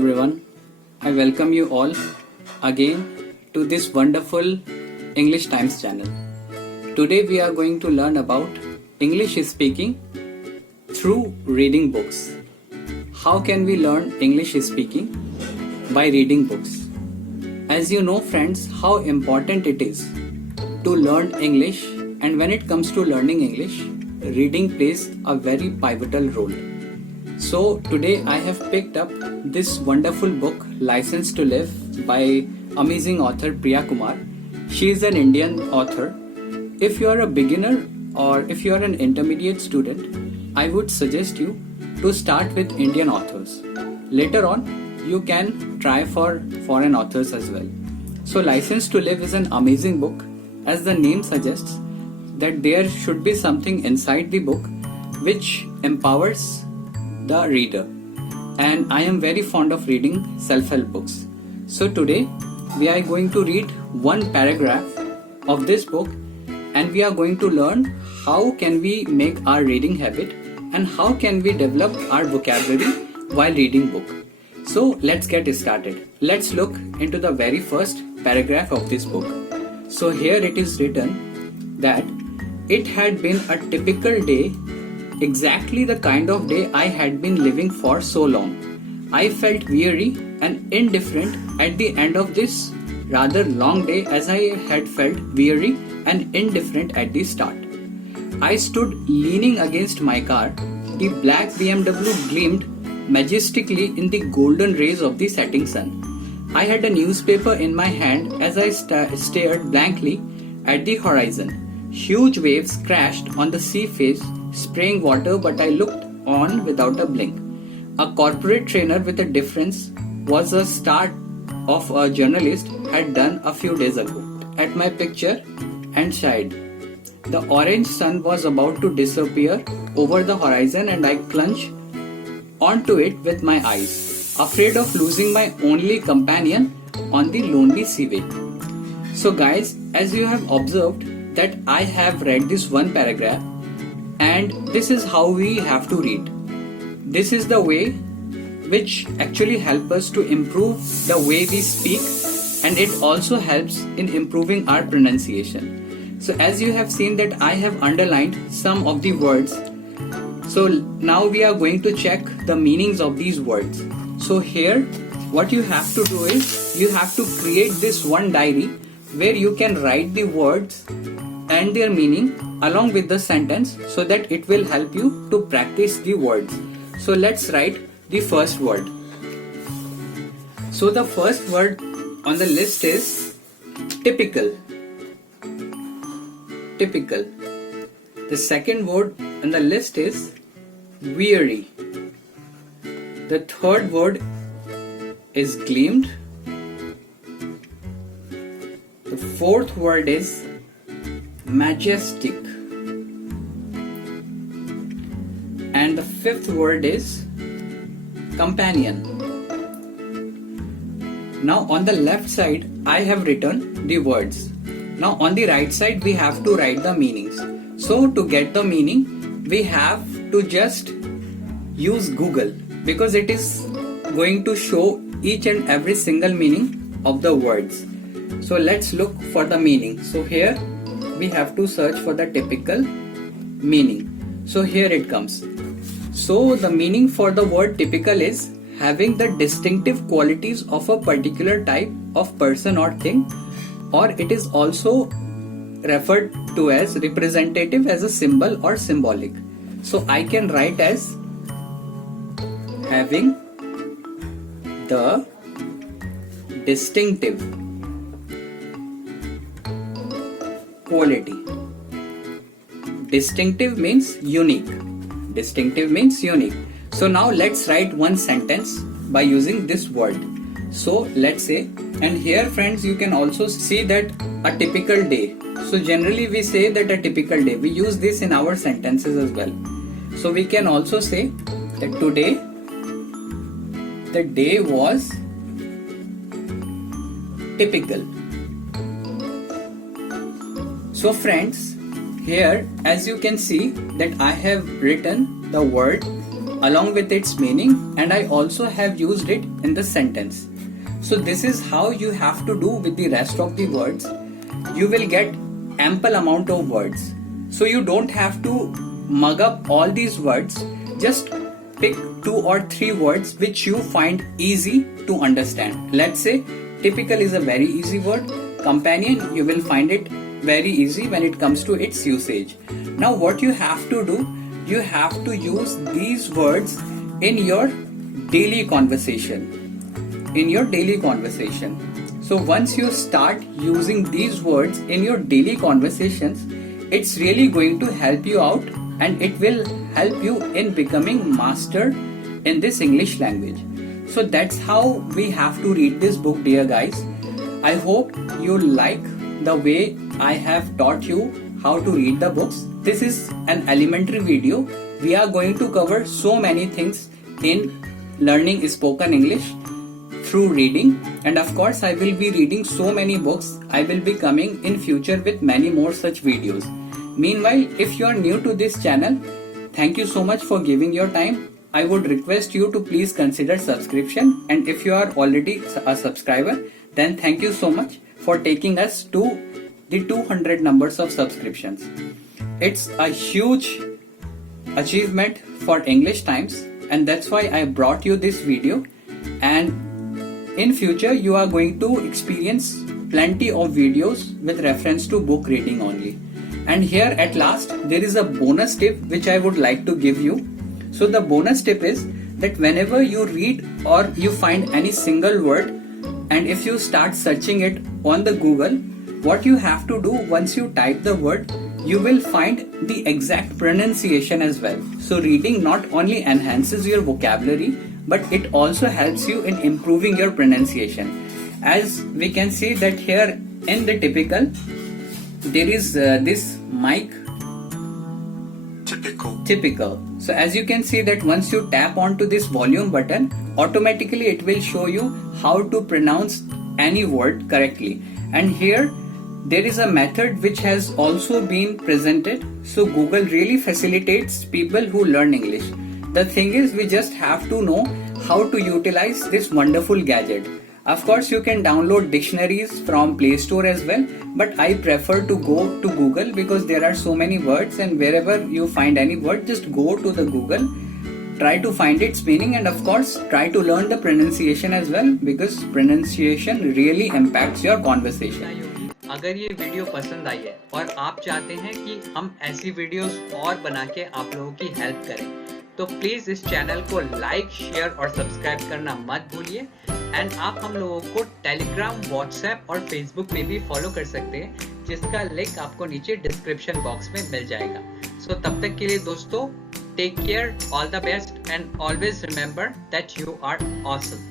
everyone. I welcome you all again to this wonderful English Times channel. Today we are going to learn about English speaking through reading books. How can we learn English speaking? By reading books. As you know friends, how important it is to learn English, and when it comes to learning English, reading plays a very pivotal role. So today I have picked up this wonderful book License to Live by amazing author Priya Kumar. She is an Indian author. If you are a beginner or if you are an intermediate student, I would suggest you to start with Indian authors. Later on, you can try for foreign authors as well. So License to Live is an amazing book. As the name suggests, that there should be something inside the book which empowers the reader, and I am very fond of reading self-help books. So today we are going to read one paragraph of this book, and we are going to learn how can we make our reading habit and how can we develop our vocabulary while reading book. So let's get started. Let's look into the very first paragraph of this book. So here it is written that it had been a typical day, exactly the kind of day I had been living for so long. I felt weary and indifferent at the end of this rather long day, as I had felt weary and indifferent at the start. I stood leaning against my car. The black BMW gleamed majestically in the golden rays of the setting sun. I had a newspaper in my hand as I stared blankly at the horizon. Huge waves crashed on the sea face, spraying water, but I looked on without a blink. A corporate trainer with a difference was a start of a journalist had done a few days ago at my picture and sighed. The orange sun was about to disappear over the horizon, and I clung onto it with my eyes, afraid of losing my only companion on the lonely seaway. So guys, as you have observed that I have read this one paragraph, and this is how we have to read. This is the way which actually helps us to improve the way we speak, and it also helps in improving our pronunciation. So as you have seen that I have underlined some of the words. So now we are going to check the meanings of these words. So here what you have to do is you have to create this one diary where you can write the words and their meaning along with the sentence, so that it will help you to practice the words. So let's write the first word. So the first word on the list is typical. Typical. The second word on the list is weary. The third word is gleamed. The fourth word is majestic, and the fifth word is companion. Now on the left side I have written the words. Now on the right side we have to write the meanings. So to get the meaning we have to just use Google, because it is going to show each and every single meaning of the words. So let's look for the meaning. So here we have to search for the typical meaning. So here it comes. So the meaning for the word typical is having the distinctive qualities of a particular type of person or thing, or it is also referred to as representative, as a symbol or symbolic. So I can write as having the distinctive quality. Distinctive means unique. Distinctive means unique. So now let's write one sentence by using this word. So let's say, and here friends you can also see that a typical day. So generally we say that a typical day. We use this in our sentences as well. So we can also say that today the day was typical. So friends, here as you can see that I have written the word along with its meaning, and I also have used it in the sentence. So this is how you have to do with the rest of the words. You will get ample amount of words. So you don't have to mug up all these words. Just pick 2 or 3 words which you find easy to understand. Let's say typical is a very easy word. Companion, you will find it very easy when it comes to its usage. Now what you have to do, you have to use these words in your daily conversation. So once you start using these words in your daily conversations, it's really going to help you out, and it will help you in becoming master in this English language. So that's how we have to read this book, dear guys. I hope you like the way I have taught you how to read the books. This is an elementary video. We are going to cover so many things in learning spoken English through reading, and of course I will be reading so many books. I will be coming in future with many more such videos. Meanwhile, if you are new to this channel, thank you so much for giving your time. I would request you to please consider subscription, and if you are already a subscriber, then thank you so much for taking us to the 200 numbers of subscriptions. It's a huge achievement for English Times, and that's why I brought you this video. And in future you are going to experience plenty of videos with reference to book reading only. And here at last there is a bonus tip which I would like to give you. So the bonus tip is that whenever you read or you find any single word, and if you start searching it on the Google, what you have to do, once you type the word, you will find the exact pronunciation as well. So reading not only enhances your vocabulary, but it also helps you in improving your pronunciation. As we can see that here in the typical, there is this mic typical. So as you can see that once you tap onto this volume button, automatically it will show you how to pronounce any word correctly. And here there is a method which has also been presented. So Google really facilitates people who learn English. The thing is, we just have to know how to utilize this wonderful gadget. Of course, you can download dictionaries from Play Store as well, but I prefer to go to Google because there are so many words, and wherever you find any word, just go to the Google, try to find its meaning, and of course try to learn the pronunciation as well, because pronunciation really impacts your conversation. अगर ये video पसंद आई है और आप चाहते हैं कि हम ऐसी वीडियोस और बना के आप लोगों की हेल्प करें, तो प्लीज इस चैनल को लाइक, शेयर और सब्सक्राइब करना मत भूलिए। एंड आप हम लोगों को टेलीग्राम, व्हाट्सएप और फेसबुक पे भी फॉलो कर सकते हैं, जिसका लिंक आपको नीचे डिस्क्रिप्शन बॉक्स में मिल जाएगा। सो तब तक के लिए दोस्तों, take care, all the best, and always remember that you are awesome.